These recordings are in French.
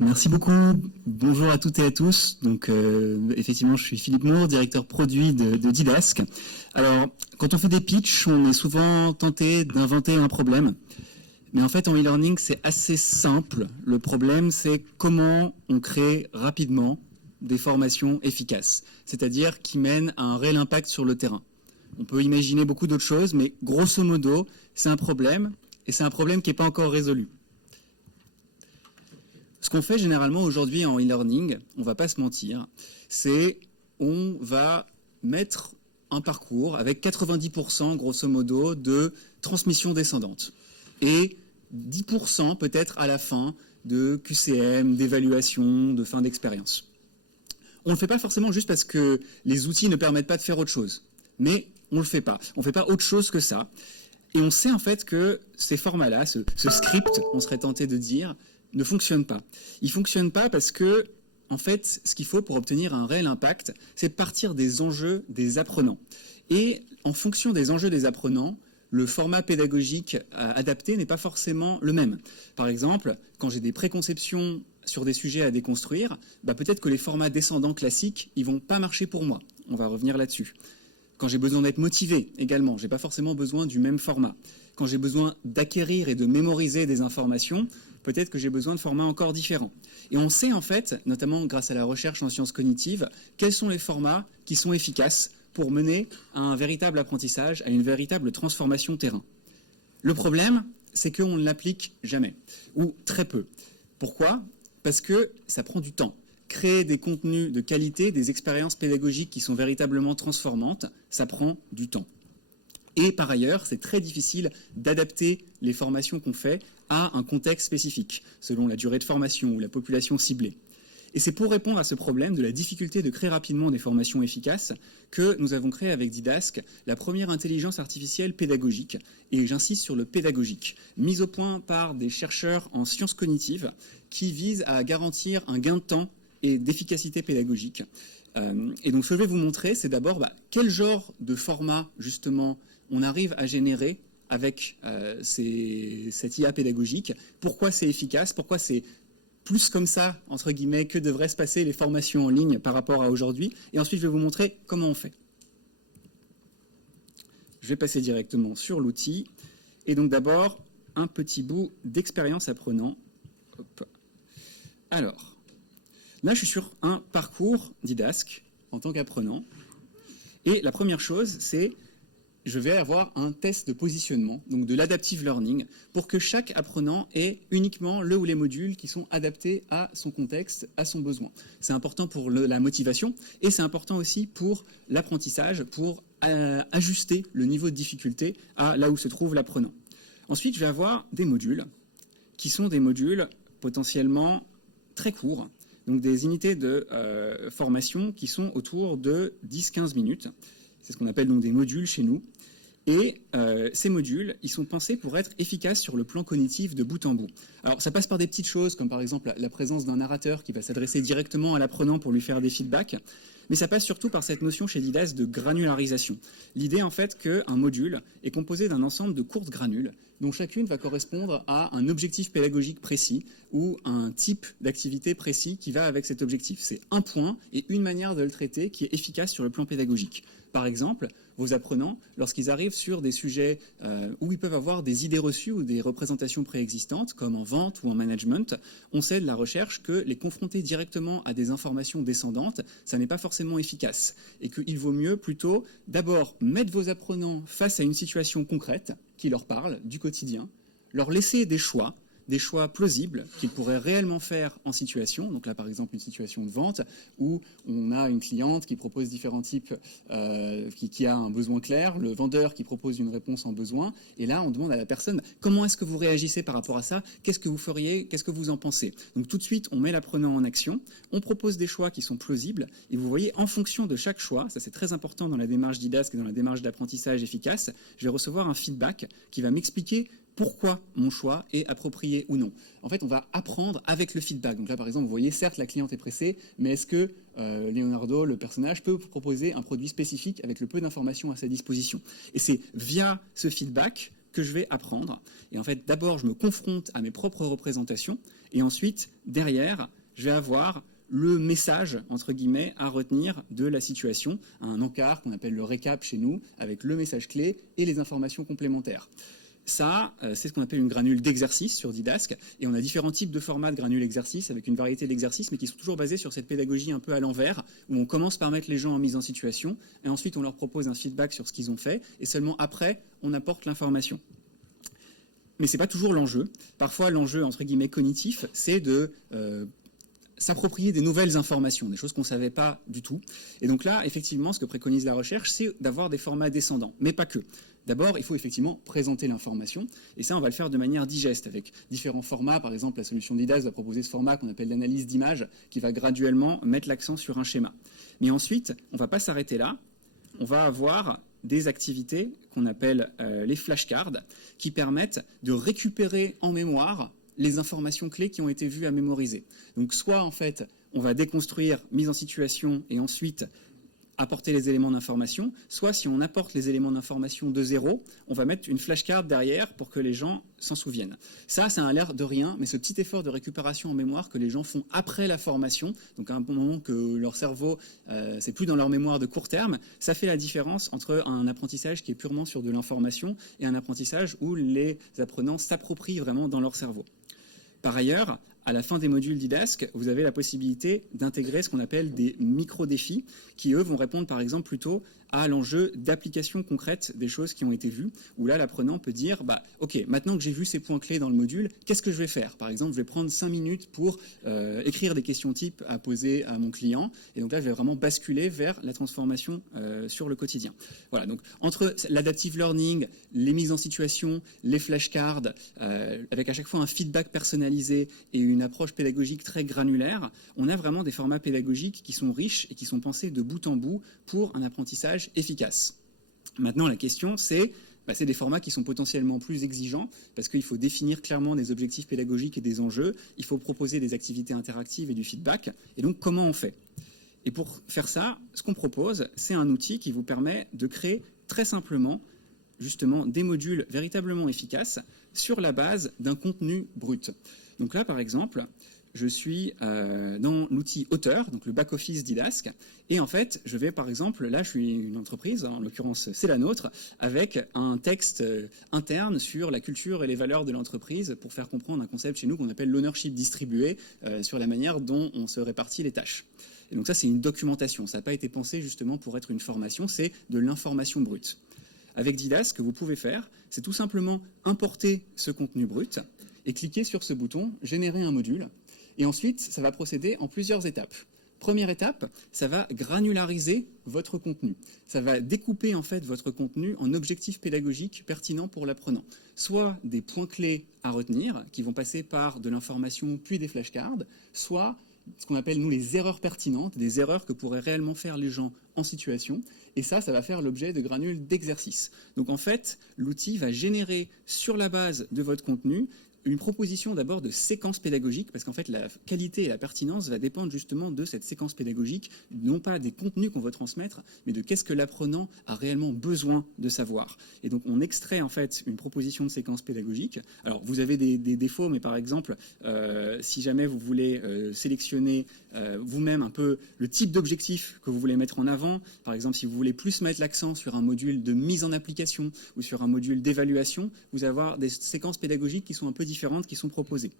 Merci beaucoup. Bonjour à toutes et à tous. Donc, effectivement, je suis Philippe Moore, directeur produit de Didask. Alors, quand on fait des pitchs, on est souvent tenté d'inventer un problème. Mais en fait, en e-learning, c'est assez simple. Le problème, c'est comment on crée rapidement des formations efficaces, c'est-à-dire qui mènent à un réel impact sur le terrain. On peut imaginer beaucoup d'autres choses, mais grosso modo, c'est un problème, et c'est un problème qui n'est pas encore résolu. Ce qu'on fait généralement aujourd'hui en e-learning, on ne va pas se mentir, c'est on va mettre un parcours avec 90% grosso modo de transmission descendante et 10% peut-être à la fin de QCM, d'évaluation, de fin d'expérience. On ne le fait pas forcément juste parce que les outils ne permettent pas de faire autre chose, mais on ne le fait pas. On ne fait pas autre chose que ça. Et on sait en fait que ces formats-là, ce script, on serait tenté de dire, ne fonctionne pas. Il ne fonctionne pas parce que, en fait, ce qu'il faut pour obtenir un réel impact, c'est de partir des enjeux des apprenants. Et en fonction des enjeux des apprenants, le format pédagogique adapté n'est pas forcément le même. Par exemple, quand j'ai des préconceptions sur des sujets à déconstruire, peut-être que les formats descendants classiques, ils ne vont pas marcher pour moi. On va revenir là-dessus. Quand j'ai besoin d'être motivé également, je n'ai pas forcément besoin du même format. Quand j'ai besoin d'acquérir et de mémoriser des informations, peut-être que j'ai besoin de formats encore différents. Et on sait en fait, notamment grâce à la recherche en sciences cognitives, quels sont les formats qui sont efficaces pour mener à un véritable apprentissage, à une véritable transformation terrain. Le problème, c'est qu'on ne l'applique jamais, ou très peu. Pourquoi ? Parce que ça prend du temps. Créer des contenus de qualité, des expériences pédagogiques qui sont véritablement transformantes, ça prend du temps. Et par ailleurs, c'est très difficile d'adapter les formations qu'on fait à un contexte spécifique, selon la durée de formation ou la population ciblée. Et c'est pour répondre à ce problème de la difficulté de créer rapidement des formations efficaces que nous avons créé avec Didask la première intelligence artificielle pédagogique, et j'insiste sur le pédagogique, mise au point par des chercheurs en sciences cognitives qui visent à garantir un gain de temps et d'efficacité pédagogique. Et donc ce que je vais vous montrer, c'est d'abord quel genre de format justement on arrive à générer avec cette IA pédagogique, pourquoi c'est efficace, pourquoi c'est plus comme ça, entre guillemets, que devraient se passer les formations en ligne par rapport à aujourd'hui. Et ensuite, je vais vous montrer comment on fait. Je vais passer directement sur l'outil. Et donc d'abord, un petit bout d'expérience apprenant. Hop. Alors, là, je suis sur un parcours Didask en tant qu'apprenant. Et la première chose, c'est je vais avoir un test de positionnement, donc de l'adaptive learning, pour que chaque apprenant ait uniquement le ou les modules qui sont adaptés à son contexte, à son besoin. C'est important pour la motivation et c'est important aussi pour l'apprentissage, pour ajuster le niveau de difficulté à là où se trouve l'apprenant. Ensuite, je vais avoir des modules qui sont des modules potentiellement très courts, donc des unités de formation qui sont autour de 10-15 minutes. C'est ce qu'on appelle donc des modules chez nous. Et ces modules, ils sont pensés pour être efficaces sur le plan cognitif de bout en bout. Alors, ça passe par des petites choses, comme par exemple la présence d'un narrateur qui va s'adresser directement à l'apprenant pour lui faire des feedbacks. Mais ça passe surtout par cette notion chez Didask de granularisation. L'idée, en fait, qu'un module est composé d'un ensemble de courtes granules, dont chacune va correspondre à un objectif pédagogique précis ou un type d'activité précis qui va avec cet objectif. C'est un point et une manière de le traiter qui est efficace sur le plan pédagogique. Par exemple, vos apprenants, lorsqu'ils arrivent sur des sujets où ils peuvent avoir des idées reçues ou des représentations préexistantes, comme en vente ou en management, on sait de la recherche que les confronter directement à des informations descendantes, ça n'est pas forcément efficace. Et qu'il vaut mieux plutôt d'abord mettre vos apprenants face à une situation concrète qui leur parle du quotidien, leur laisser des choix plausibles qu'ils pourraient réellement faire en situation. Donc là, par exemple, une situation de vente où on a une cliente qui propose différents types, qui a un besoin clair, le vendeur qui propose une réponse en besoin. Et là, on demande à la personne, comment est-ce que vous réagissez par rapport à ça ? Qu'est-ce que vous feriez ? Qu'est-ce que vous en pensez ? Donc tout de suite, on met l'apprenant en action, on propose des choix qui sont plausibles. Et vous voyez, en fonction de chaque choix, ça c'est très important dans la démarche Didask et dans la démarche d'apprentissage efficace, je vais recevoir un feedback qui va m'expliquer pourquoi mon choix est approprié ou non. En fait, on va apprendre avec le feedback. Donc là, par exemple, vous voyez, certes, la cliente est pressée, mais est-ce que Leonardo, le personnage, peut proposer un produit spécifique avec le peu d'informations à sa disposition ? Et c'est via ce feedback que je vais apprendre. Et en fait, d'abord, je me confronte à mes propres représentations, et ensuite, derrière, je vais avoir le message, entre guillemets, à retenir de la situation, un encart qu'on appelle le récap chez nous, avec le message clé et les informations complémentaires. Ça, c'est ce qu'on appelle une granule d'exercice sur Didasque, et on a différents types de formats de granules exercices avec une variété d'exercices, mais qui sont toujours basés sur cette pédagogie un peu à l'envers, où on commence par mettre les gens en mise en situation, et ensuite on leur propose un feedback sur ce qu'ils ont fait, et seulement après, on apporte l'information. Mais c'est pas toujours l'enjeu. Parfois, l'enjeu, entre guillemets, cognitif, c'est de s'approprier des nouvelles informations, des choses qu'on ne savait pas du tout. Et donc là, effectivement, ce que préconise la recherche, c'est d'avoir des formats descendants, mais pas que. D'abord, il faut effectivement présenter l'information, et ça, on va le faire de manière digeste, avec différents formats. Par exemple, la solution d'IDAS va proposer ce format qu'on appelle l'analyse d'image, qui va graduellement mettre l'accent sur un schéma. Mais ensuite, on ne va pas s'arrêter là, on va avoir des activités qu'on appelle les flashcards, qui permettent de récupérer en mémoire les informations clés qui ont été vues à mémoriser. Donc soit, en fait, on va déconstruire mise en situation et ensuite apporter les éléments d'information, soit si on apporte les éléments d'information de zéro, on va mettre une flashcard derrière pour que les gens s'en souviennent. Ça a l'air de rien, mais ce petit effort de récupération en mémoire que les gens font après la formation, donc à un moment que leur cerveau, c'est plus dans leur mémoire de court terme, ça fait la différence entre un apprentissage qui est purement sur de l'information et un apprentissage où les apprenants s'approprient vraiment dans leur cerveau. Par ailleurs, à la fin des modules Didasque, vous avez la possibilité d'intégrer ce qu'on appelle des micro-défis qui, eux, vont répondre par exemple plutôt à l'enjeu d'application concrète des choses qui ont été vues, où là, l'apprenant peut dire « Ok, maintenant que j'ai vu ces points clés dans le module, qu'est-ce que je vais faire ?» Par exemple, je vais prendre 5 minutes pour écrire des questions types à poser à mon client, et donc là, je vais vraiment basculer vers la transformation sur le quotidien. Voilà, donc entre l'adaptive learning, les mises en situation, les flashcards, avec à chaque fois un feedback personnalisé et une approche pédagogique très granulaire, on a vraiment des formats pédagogiques qui sont riches et qui sont pensés de bout en bout pour un apprentissage efficace. Maintenant, la question, c'est des formats qui sont potentiellement plus exigeants parce qu'il faut définir clairement des objectifs pédagogiques et des enjeux, il faut proposer des activités interactives et du feedback, et donc comment on fait ? Et pour faire ça, ce qu'on propose, c'est un outil qui vous permet de créer très simplement justement des modules véritablement efficaces sur la base d'un contenu brut. Donc là, par exemple, je suis dans l'outil auteur, donc le back-office Didasque, et en fait, je vais par exemple, là je suis une entreprise, en l'occurrence c'est la nôtre, avec un texte interne sur la culture et les valeurs de l'entreprise pour faire comprendre un concept chez nous qu'on appelle l'ownership distribué, sur la manière dont on se répartit les tâches. Et donc ça, c'est une documentation, ça n'a pas été pensé justement pour être une formation, c'est de l'information brute. Avec Didasque, ce que vous pouvez faire, c'est tout simplement importer ce contenu brut et cliquer sur ce bouton « Générer un module ». Et ensuite, ça va procéder en plusieurs étapes. Première étape, ça va granulariser votre contenu. Ça va découper en fait votre contenu en objectifs pédagogiques pertinents pour l'apprenant. Soit des points clés à retenir, qui vont passer par de l'information puis des flashcards, soit ce qu'on appelle nous les erreurs pertinentes, des erreurs que pourraient réellement faire les gens en situation. Et ça va faire l'objet de granules d'exercice. Donc en fait, l'outil va générer sur la base de votre contenu une proposition d'abord de séquence pédagogique, parce qu'en fait la qualité et la pertinence va dépendre justement de cette séquence pédagogique, non pas des contenus qu'on veut transmettre, mais de qu'est-ce que l'apprenant a réellement besoin de savoir. Et donc on extrait en fait une proposition de séquence pédagogique. Alors vous avez des défauts, mais par exemple, si jamais vous voulez sélectionner vous-même un peu le type d'objectif que vous voulez mettre en avant, par exemple si vous voulez plus mettre l'accent sur un module de mise en application ou sur un module d'évaluation, vous allez avoir des séquences pédagogiques qui sont un peu différentes qui sont proposées.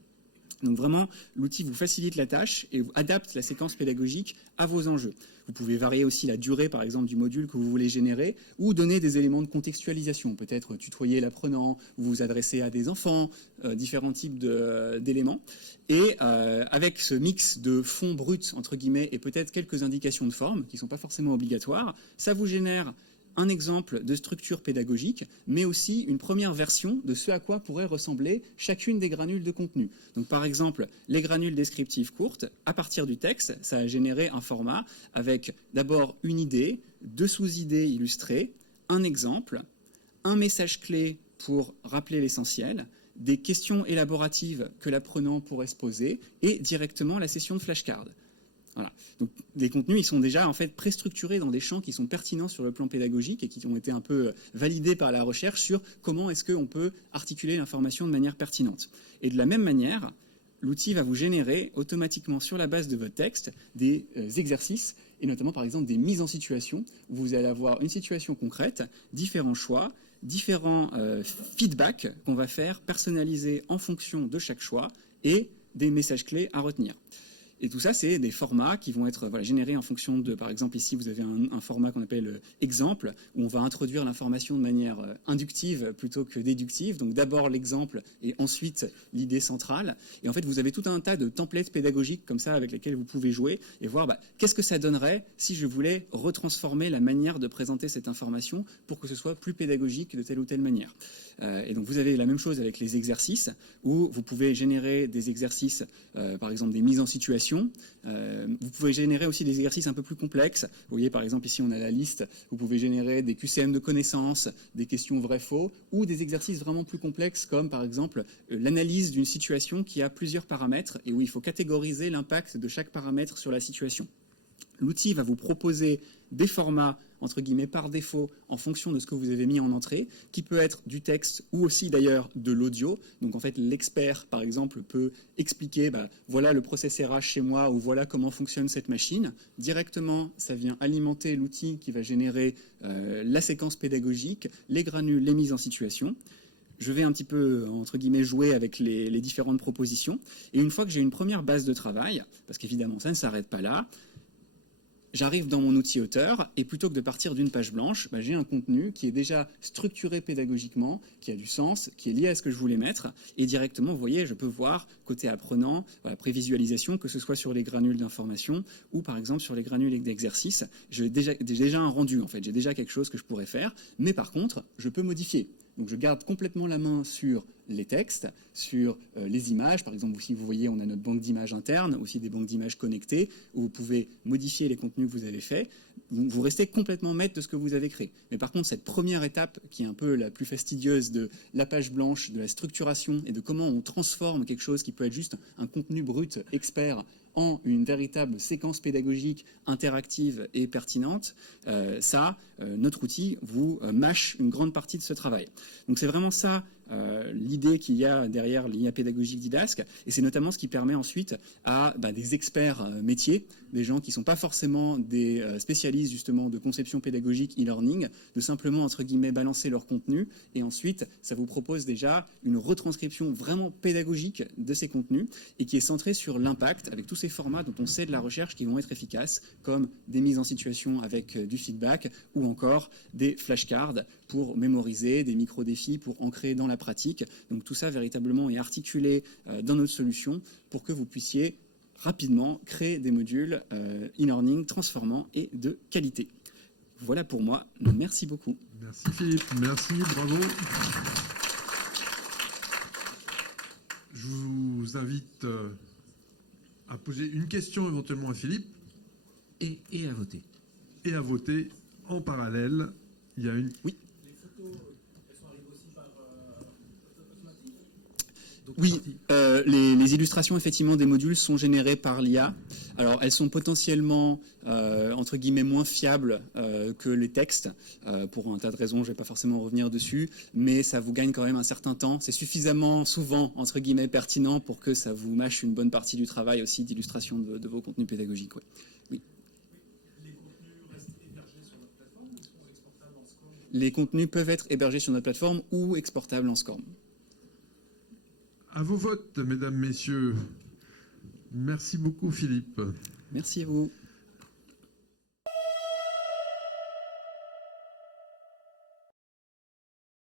Donc vraiment, l'outil vous facilite la tâche et vous adapte la séquence pédagogique à vos enjeux. Vous pouvez varier aussi la durée, par exemple, du module que vous voulez générer ou donner des éléments de contextualisation, peut-être tutoyer l'apprenant, vous vous adresser à des enfants, différents types d'éléments. Et avec ce mix de fond brut, entre guillemets, et peut-être quelques indications de forme qui ne sont pas forcément obligatoires, ça vous génère un exemple de structure pédagogique, mais aussi une première version de ce à quoi pourrait ressembler chacune des granules de contenu. Donc par exemple, les granules descriptives courtes, à partir du texte, ça a généré un format avec d'abord une idée, 2 sous-idées illustrées, un exemple, un message clé pour rappeler l'essentiel, des questions élaboratives que l'apprenant pourrait se poser et directement la session de flashcard. Voilà. Donc, les contenus, ils sont déjà en fait préstructurés dans des champs qui sont pertinents sur le plan pédagogique et qui ont été un peu validés par la recherche sur comment est-ce qu'on peut articuler l'information de manière pertinente. Et de la même manière, l'outil va vous générer automatiquement sur la base de votre texte des exercices et notamment par exemple des mises en situation où vous allez avoir une situation concrète, différents choix, différents feedbacks qu'on va faire personnalisés en fonction de chaque choix et des messages clés à retenir. Et tout ça, c'est des formats qui vont être générés en fonction de, par exemple, ici, vous avez un format qu'on appelle exemple, où on va introduire l'information de manière inductive plutôt que déductive. Donc d'abord l'exemple et ensuite l'idée centrale. Et en fait, vous avez tout un tas de templates pédagogiques comme ça avec lesquels vous pouvez jouer et voir qu'est-ce que ça donnerait si je voulais retransformer la manière de présenter cette information pour que ce soit plus pédagogique de telle ou telle manière. Et donc vous avez la même chose avec les exercices, où vous pouvez générer des exercices, par exemple des mises en situation. Vous pouvez générer aussi des exercices un peu plus complexes. Vous voyez par exemple ici on a la liste, vous pouvez générer des QCM de connaissances, des questions vrai-faux, ou des exercices vraiment plus complexes comme par exemple l'analyse d'une situation qui a plusieurs paramètres et où il faut catégoriser l'impact de chaque paramètre sur la situation. L'outil va vous proposer des formats, entre guillemets, par défaut, en fonction de ce que vous avez mis en entrée, qui peut être du texte ou aussi d'ailleurs de l'audio. Donc en fait, l'expert, par exemple, peut expliquer, voilà le process RH chez moi ou voilà comment fonctionne cette machine. Directement, ça vient alimenter l'outil qui va générer la séquence pédagogique, les granules, les mises en situation. Je vais un petit peu, entre guillemets, jouer avec les différentes propositions. Et une fois que j'ai une première base de travail, parce qu'évidemment, ça ne s'arrête pas là, j'arrive dans mon outil auteur et plutôt que de partir d'une page blanche, j'ai un contenu qui est déjà structuré pédagogiquement, qui a du sens, qui est lié à ce que je voulais mettre. Et directement, vous voyez, je peux voir côté apprenant, prévisualisation, que ce soit sur les granules d'information ou par exemple sur les granules d'exercice. J'ai déjà un rendu, en fait. J'ai déjà quelque chose que je pourrais faire. Mais par contre, je peux modifier. Donc je garde complètement la main sur les textes, sur les images. Par exemple, si vous voyez, on a notre banque d'images interne, aussi des banques d'images connectées, où vous pouvez modifier les contenus que vous avez faits. Vous restez complètement maître de ce que vous avez créé. Mais par contre, cette première étape, qui est un peu la plus fastidieuse de la page blanche, de la structuration et de comment on transforme quelque chose qui peut être juste un contenu brut expert en une véritable séquence pédagogique interactive et pertinente, notre outil vous mâche une grande partie de ce travail. Donc c'est vraiment ça l'idée qu'il y a derrière l'IA pédagogique Didasque, et c'est notamment ce qui permet ensuite à des experts métiers, des gens qui ne sont pas forcément des spécialistes justement de conception pédagogique e-learning, de simplement entre guillemets balancer leur contenu, et ensuite ça vous propose déjà une retranscription vraiment pédagogique de ces contenus et qui est centrée sur l'impact avec tous ces formats dont on sait de la recherche qui vont être efficaces, comme des mises en situation avec du feedback ou encore des flashcards pour mémoriser, des micro-défis pour ancrer dans la pratique. Donc tout ça véritablement est articulé dans notre solution pour que vous puissiez rapidement créer des modules e-learning transformants et de qualité. Voilà pour moi. Merci beaucoup. Merci Philippe, merci, bravo. Je vous invite à poser une question éventuellement à Philippe. Et à voter. Et à voter en parallèle. Il y a une... Oui. Les photos, elles sont arrivées aussi par automatique? Oui, les illustrations effectivement des modules sont générées par l'IA. Alors elles sont potentiellement entre guillemets moins fiables que les textes pour un tas de raisons. Je ne vais pas forcément revenir dessus, mais ça vous gagne quand même un certain temps. C'est suffisamment souvent entre guillemets pertinent pour que ça vous mâche une bonne partie du travail aussi d'illustration de vos contenus pédagogiques. Ouais. Oui. Les contenus peuvent être hébergés sur notre plateforme ou exportables en SCORM. À vos votes, mesdames, messieurs. Merci beaucoup, Philippe. Merci à vous.